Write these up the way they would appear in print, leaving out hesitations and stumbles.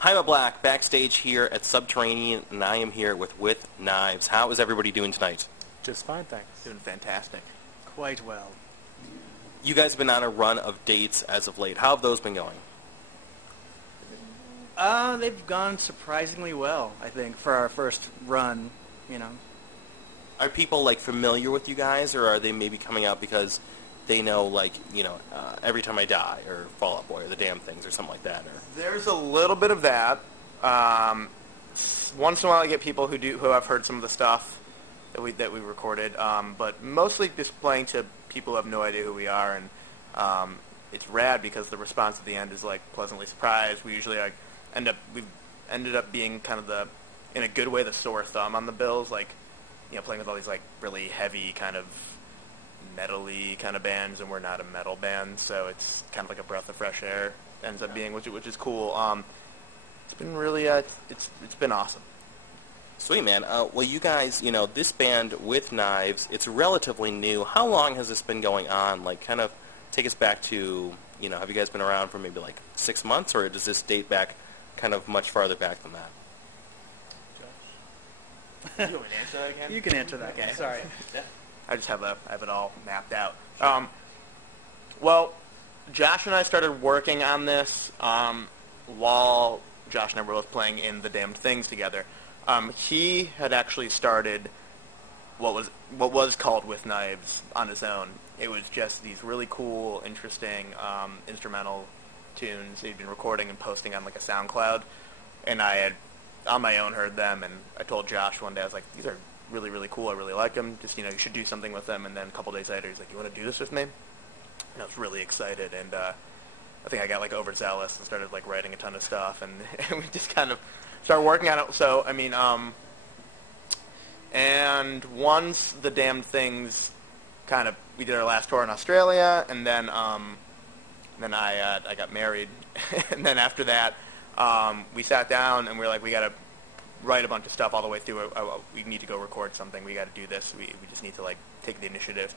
Hi, I'm Black, backstage here at Subterranean, and I am here with Knives. How is everybody doing tonight? Just fine, thanks. Doing fantastic. Quite well. You guys have been on a run of dates as of late. How have those been going? They've gone surprisingly well, I think, for our first run, you know. Are people, like, familiar with you guys, or are they maybe coming out because they know, like, you know, Every Time I Die, or Fall Out Boy, or The Damn Things, or something like that? Or... There's a little bit of that. Once in a while I get people who have heard some of the stuff that we recorded, but mostly just playing to people who have no idea who we are, and it's rad because the response at the end is, like, pleasantly surprised. We usually, like, we've ended up being kind of in a good way, the sore thumb on the bills, like, you know, playing with all these, like, really heavy kind of metal-y kind of bands, and we're not a metal band, so it's kind of like a breath of fresh air ends up being, which is cool. It's been really it's been awesome. Sweet, man. Well, you guys, you know, this band with Knives, it's relatively new. How long has this been going on? Like, kind of take us back to, you know, have you guys been around for maybe like 6 months, or does this date back kind of much farther back than that? You want me to answer that again? You can answer that. Okay. Sorry. Yeah. I just have it all mapped out. Well, Josh and I started working on this while Josh and I were both playing in The Damned Things together. He had actually started what was called With Knives on his own. It was just these really cool, interesting instrumental tunes he'd been recording and posting on like a SoundCloud, and I had on my own heard them, and I told Josh one day, I was like, these are really, really cool. I really like them. Just, you know, you should do something with them. And then a couple days later, he's like, you want to do this with me? And I was really excited, and I think I got, like, overzealous and started, like, writing a ton of stuff, and we just kind of started working on it. So, I mean, and once The Damned Things we did our last tour in Australia, and then I got married. And then after that, we sat down, and we were like, we got to write a bunch of stuff all the way through. We need to go record something. We got to do this. We just need to, like, take the initiative.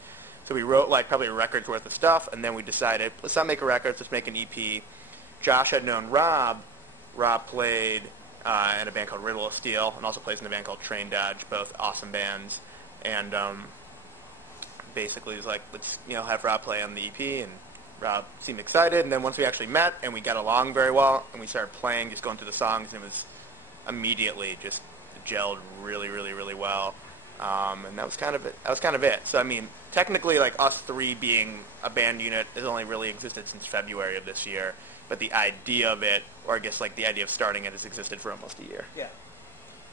So we wrote, like, probably a record's worth of stuff, and then we decided, let's not make a record, let's make an EP. Josh had known Rob. Rob played in a band called Riddle of Steel, and also plays in a band called Train Dodge, both awesome bands. And basically, it was like, let's, you know, have Rob play on the EP, and Rob seemed excited. And then once we actually met, and we got along very well, and we started playing, just going through the songs, and it was immediately just gelled really, really, really well. And that was kind of it. So, I mean, technically, like, us three being a band unit has only really existed since February of this year. But the idea of it, or I guess, like, the idea of starting it has existed for almost a year. Yeah.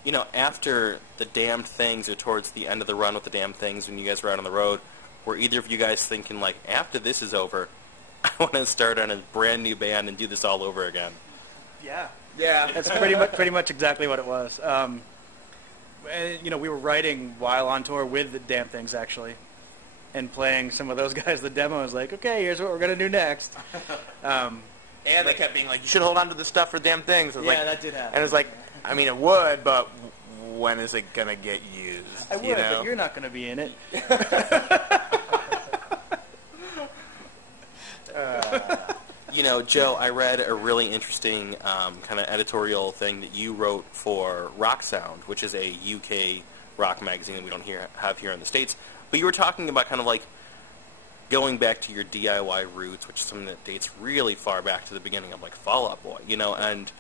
You know, after The Damned Things, or towards the end of the run with The Damned Things, when you guys were out on the road, were either of you guys thinking, like, after this is over, I want to start on a brand new band and do this all over again? Yeah. Yeah. That's pretty much exactly what it was. You know, we were writing while on tour with The Damn Things, actually, and playing some of those guys the demo. I was like, okay, here's what we're going to do next. And they kept being like, you should hold on to this stuff for Damn Things. I was like, that did happen. And it was like, I mean, it would, but when is it going to get used? I would, you know? but you're not going to be in it. You know, Joe, I read a really interesting kind of editorial thing that you wrote for Rock Sound, which is a UK rock magazine that we don't have here in the States. But you were talking about kind of like going back to your DIY roots, which is something that dates really far back to the beginning of, like, Fall Out Boy, you know, and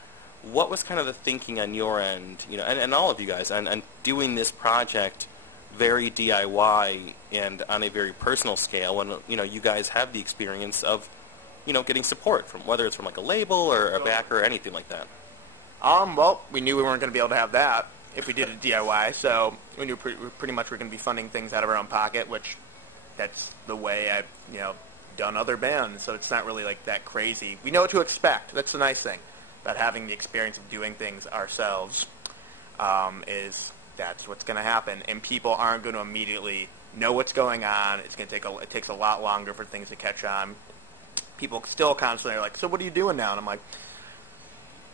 what was kind of the thinking on your end, you know, and all of you guys, and doing this project very DIY and on a very personal scale when, you know, you guys have the experience of, you know, getting support from, whether it's from, like, a label or a backer or anything like that? Well, we knew we weren't going to be able to have that if we did a DIY, so we knew pretty much we're going to be funding things out of our own pocket, which that's the way I've, you know, done other bands, so it's not really, like, that crazy. We know what to expect. That's the nice thing about having the experience of doing things ourselves, is that's what's going to happen, and people aren't going to immediately know what's going on. It's going to it takes a lot longer for things to catch on. People still constantly are like, so what are you doing now? And I'm like,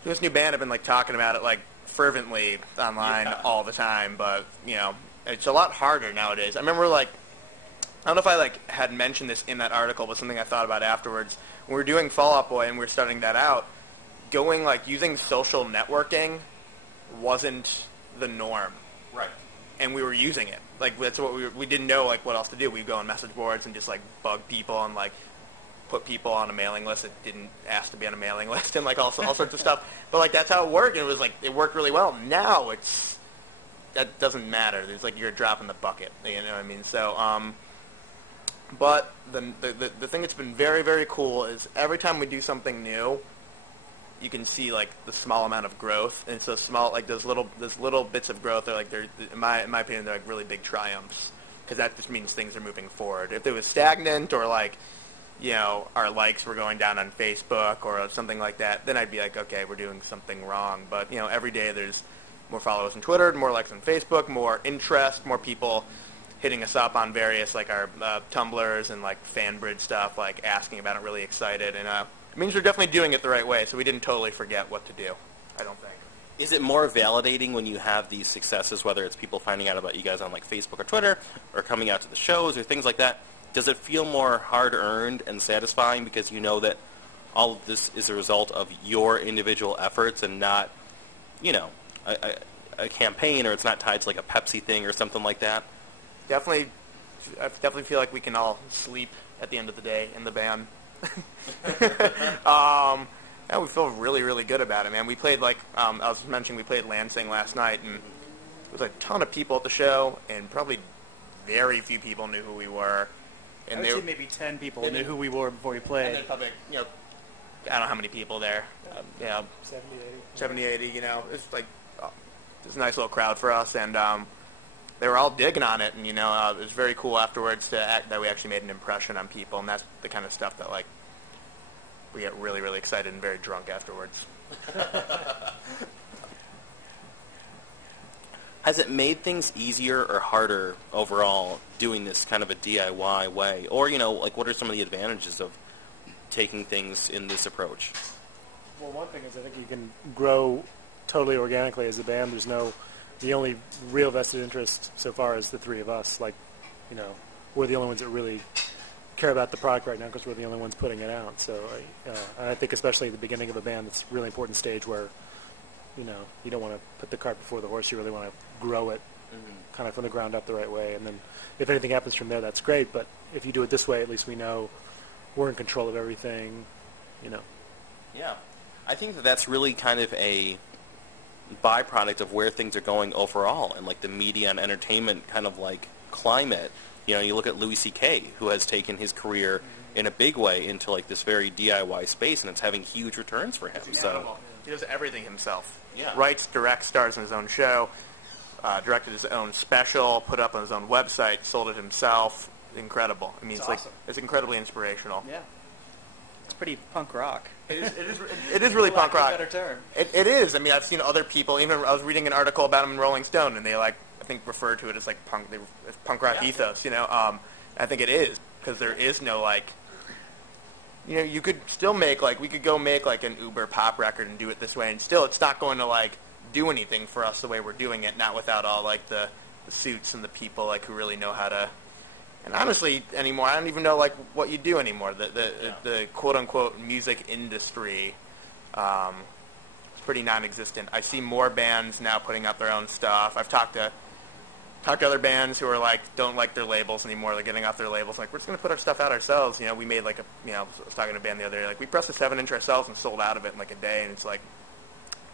this new band, I've been, like, talking about it, like, fervently online all the time, but, you know, it's a lot harder nowadays. I remember, like, I don't know if I, like, had mentioned this in that article, but something I thought about afterwards. When we were doing Fall Out Boy and we were starting that out, using social networking wasn't the norm. Right. And we were using it. Like, that's what we didn't know, like, what else to do. We'd go on message boards and just, like, bug people and, like, put people on a mailing list that didn't ask to be on a mailing list and, like, all sorts of stuff. But, like, that's how it worked. And it was, like, it worked really well. Now that doesn't matter. There's, like, you're a drop in the bucket. You know what I mean? So, but the thing that's been very, very cool is every time we do something new, you can see, like, the small amount of growth. And so small, like, those little bits of growth are, like, in my opinion, they're, like, really big triumphs. Because that just means things are moving forward. If it was stagnant or, like, you know, our likes were going down on Facebook or something like that, then I'd be like, okay, we're doing something wrong. But, you know, every day there's more followers on Twitter, more likes on Facebook, more interest, more people hitting us up on various, like, our Tumblrs and, like, FanBridge stuff, like, asking about it, really excited. And it means we're definitely doing it the right way, so we didn't totally forget what to do, I don't think. Is it more validating when you have these successes, whether it's people finding out about you guys on, like, Facebook or Twitter, or coming out to the shows or things like that? Does it feel more hard-earned and satisfying because you know that all of this is a result of your individual efforts and not, you know, a campaign, or it's not tied to, like, a Pepsi thing or something like that? I definitely feel like we can all sleep at the end of the day in the band. Yeah, we feel really, really good about it, man. We played, like, I was mentioning, we played Lansing last night, and there was a ton of people at the show, and probably very few people knew who we were. And I would say maybe 10 people knew who we were before we played. And then probably, you know, I don't know how many people there. You know, 70, 80, you know. It's like, it's a nice little crowd for us, and they were all digging on it, and, you know, it was very cool afterwards that we actually made an impression on people, and that's the kind of stuff that, like, we get really, really excited and very drunk afterwards. Has it made things easier or harder overall doing this kind of a DIY way? Or, you know, like, what are some of the advantages of taking things in this approach? Well, one thing is I think you can grow totally organically as a band. The only real vested interest so far is the three of us. Like, you know, we're the only ones that really care about the product right now because we're the only ones putting it out. So I think especially at the beginning of a band, it's a really important stage where, you know, you don't want to put the cart before the horse. You really want to grow it kind of from the ground up the right way. And then if anything happens from there, that's great. But if you do it this way, at least we know we're in control of everything, you know. Yeah. I think that that's really kind of a byproduct of where things are going overall and, like, the media and entertainment kind of, like, climate. You know, you look at Louis C.K., who has taken his career in a big way into, like, this very DIY space, and it's having huge returns for him. So he does everything himself. Yeah. Writes, directs, stars in his own show, directed his own special, put up on his own website, sold it himself. Incredible. I mean, it's awesome. like, it's incredibly inspirational. Yeah. It's pretty punk rock. It is really punk rock. Better term. It is. I mean, I've seen other people. Even I was reading an article about him in Rolling Stone, and they, like, I think refer to it as, like, punk rock ethos. You know, I think it is because there is no, like, you know, you could still make, like, we could go make, like, an Uber pop record and do it this way, and still it's not going to, like, do anything for us the way we're doing it. Not without all, like, the suits and the people, like, who really know how to. And honestly, anymore, I don't even know, like, what you do anymore. The quote-unquote music industry is pretty non-existent. I see more bands now putting out their own stuff. I've talked to other bands who are, like, don't like their labels anymore. They're getting off their labels. Like, we're just going to put our stuff out ourselves. You know, we made, like, I was talking to a band the other day. Like, we pressed a 7-inch ourselves and sold out of it in, like, a day. And it's like,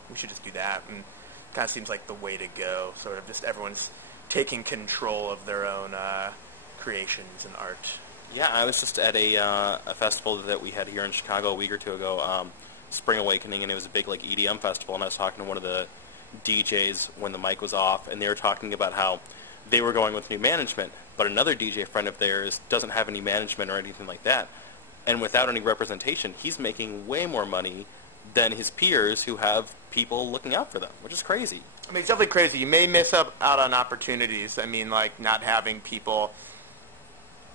we should just do that. And it kind of seems like the way to go. Sort of just everyone's taking control of their own creations and art. Yeah, I was just at a festival that we had here in Chicago a week or two ago, Spring Awakening, and it was a big, like, EDM festival, and I was talking to one of the DJs when the mic was off, and they were talking about how they were going with new management, but another DJ friend of theirs doesn't have any management or anything like that, and without any representation, he's making way more money than his peers who have people looking out for them, which is crazy. I mean, it's definitely crazy. You may miss out on opportunities. I mean, like, not having people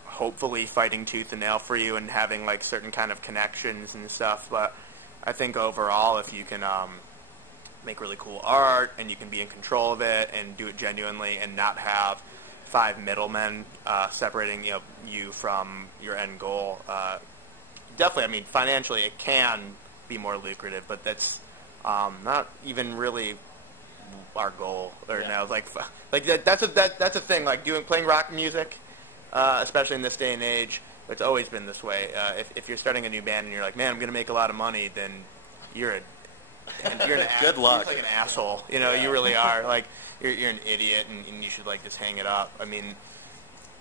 hopefully fighting tooth and nail for you and having, like, certain kind of connections and stuff. But I think overall, if you can make really cool art and you can be in control of it and do it genuinely and not have 5 middlemen separating, you know, you from your end goal, definitely, I mean, financially it can be more lucrative, but that's not even really our goal or now. That's a thing. Like playing rock music, especially in this day and age, it's always been this way. If you're starting a new band and you're like, man, I'm going to make a lot of money, then you're an good luck. You're like an asshole. You really are. Like you're an idiot, and you should like just hang it up. I mean,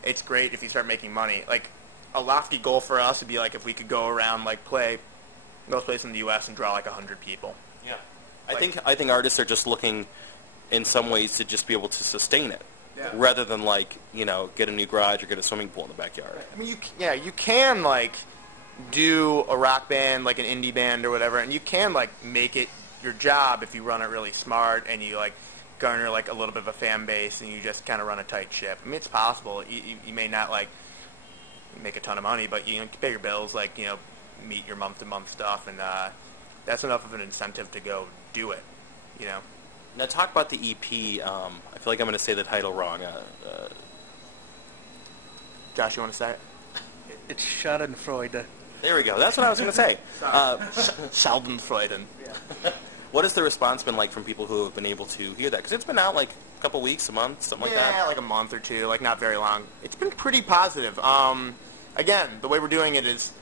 it's great if you start making money. Like a lofty goal for us would be like if we could go around like play most places in the U.S. and draw like 100 people. Yeah, I think artists are just looking in some ways to just be able to sustain it, rather than like get a new garage or get a swimming pool in the backyard. I mean, you can like do a rock band, like an indie band or whatever, and you can like make it your job if you run it really smart and you like garner like a little bit of a fan base and you just kind of run a tight ship. I mean, it's possible. You may not like make a ton of money, but you pay your bills, like meet your month-to-month stuff, and that's enough of an incentive to go do it. Now talk about the EP. I feel like I'm going to say the title wrong. Josh, you want to say it? It's Schadenfreude. There we go. That's what I was going to say. Schadenfreude. Yeah. What has the response been like from people who have been able to hear that? Because it's been out like a couple weeks, a month, something like that. Yeah, like a month or two, like not very long. It's been pretty positive. Again, the way we're doing it is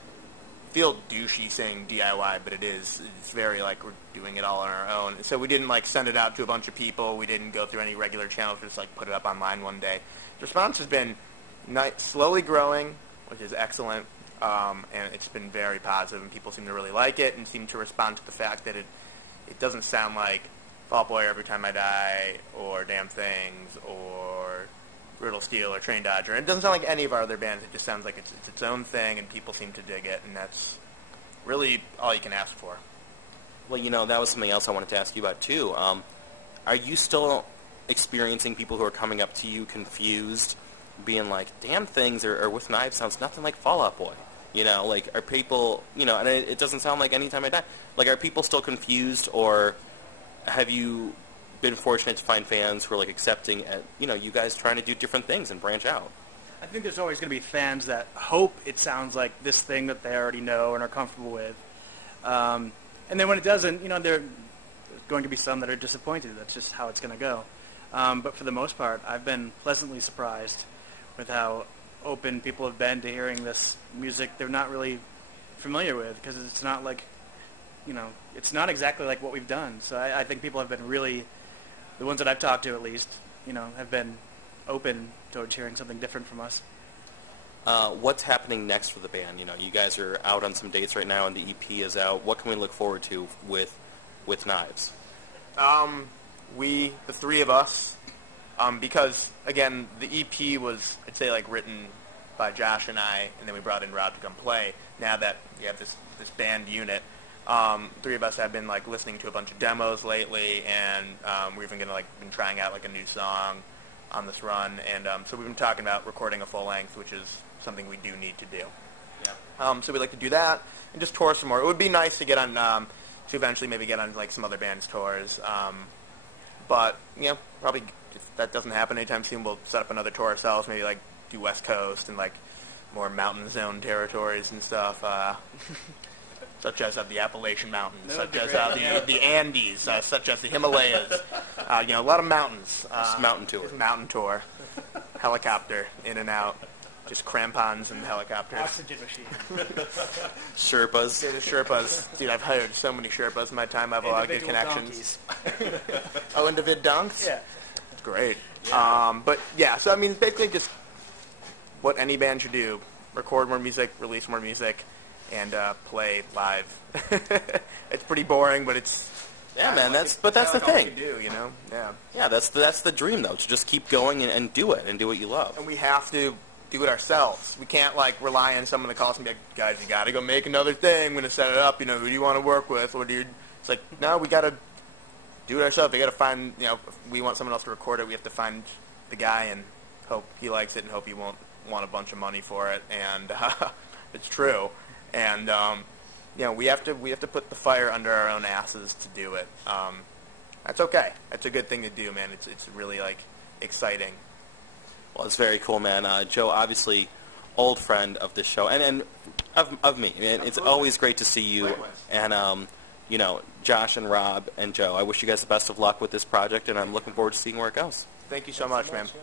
feel douchey saying DIY, but it's very like we're doing it all on our own. So we didn't like send it out to a bunch of people. We didn't go through any regular channels. Just like put it up online one day. The response has been slowly growing, which is excellent, and it's been very positive, and people seem to really like it and seem to respond to the fact that it doesn't sound like Fall Out Boy, Every Time I Die, or Damn Things, or Brutal Steel, or Train Dodger. It doesn't sound like any of our other bands. It just sounds like it's its own thing, and people seem to dig it, and that's really all you can ask for. Well, that was something else I wanted to ask you about, too. Are you still experiencing people who are coming up to you confused, being like, Damn Things or With Knives sounds nothing like Fall Out Boy? Are people, and it doesn't sound like Any Time I Die. Like, are people still confused, or have you been fortunate to find fans who are, like, accepting, you guys trying to do different things and branch out? I think there's always going to be fans that hope it sounds like this thing that they already know and are comfortable with. And then when it doesn't, there's going to be some that are disappointed. That's just how it's going to go. But for the most part, I've been pleasantly surprised with how open people have been to hearing this music they're not really familiar with, because it's not like, it's not exactly like what we've done. So I think people have been really, the ones that I've talked to at least, have been open towards hearing something different from us. What's happening next for the band? You guys are out on some dates right now, and the EP is out. What can we look forward to with Knives? The three of us, because, again, the EP was, I'd say, like, written by Josh and I, and then we brought in Rob to come play. Now that we have this band unit, three of us have been, like, listening to a bunch of demos lately, and we're even been trying out, like, a new song on this run, and so we've been talking about recording a full length, which is something we do need to do. Yeah. So we'd like to do that and just tour some more. It would be nice to get on, to eventually maybe get on, like, some other bands' tours. But, probably if that doesn't happen anytime soon, we'll set up another tour ourselves, maybe, like, do West Coast and, like, more mountain zone territories and stuff, such as the Appalachian Mountains, such as the Andes, such as the Himalayas. A lot of mountains. Mountain tour. Mountain tour. Helicopter, in and out. Just crampons and helicopters. Oxygen machine. Sherpas. Yeah, the Sherpas. Dude, I've hired so many Sherpas in my time. I have a lot of good connections. Individual donks? Yeah. That's great. Yeah. But, yeah, so, it's basically just what any band should do. Record more music, release more music, and play live. It's pretty boring, but it's... Yeah, man, that's the thing. All you do, Yeah. Yeah, that's the dream, though, to just keep going and do it, and do what you love. And we have to do it ourselves. We can't, rely on someone to call us and be like, guys, you got to go make another thing. I'm going to set it up. Who do you want to work with? Or it's like, no, we got to do it ourselves. We got to find, if we want someone else to record it, we have to find the guy and hope he likes it and hope he won't want a bunch of money for it. And it's true. And, we have to put the fire under our own asses to do it. That's okay. That's a good thing to do, man. It's really, exciting. Well, it's very cool, man. Joe, obviously, old friend of this show and of me. And it's always great to see you. Likewise. And you know, Josh and Rob and Joe, I wish you guys the best of luck with this project, and I'm looking forward to seeing where it goes. Thank you so much, man. Yeah.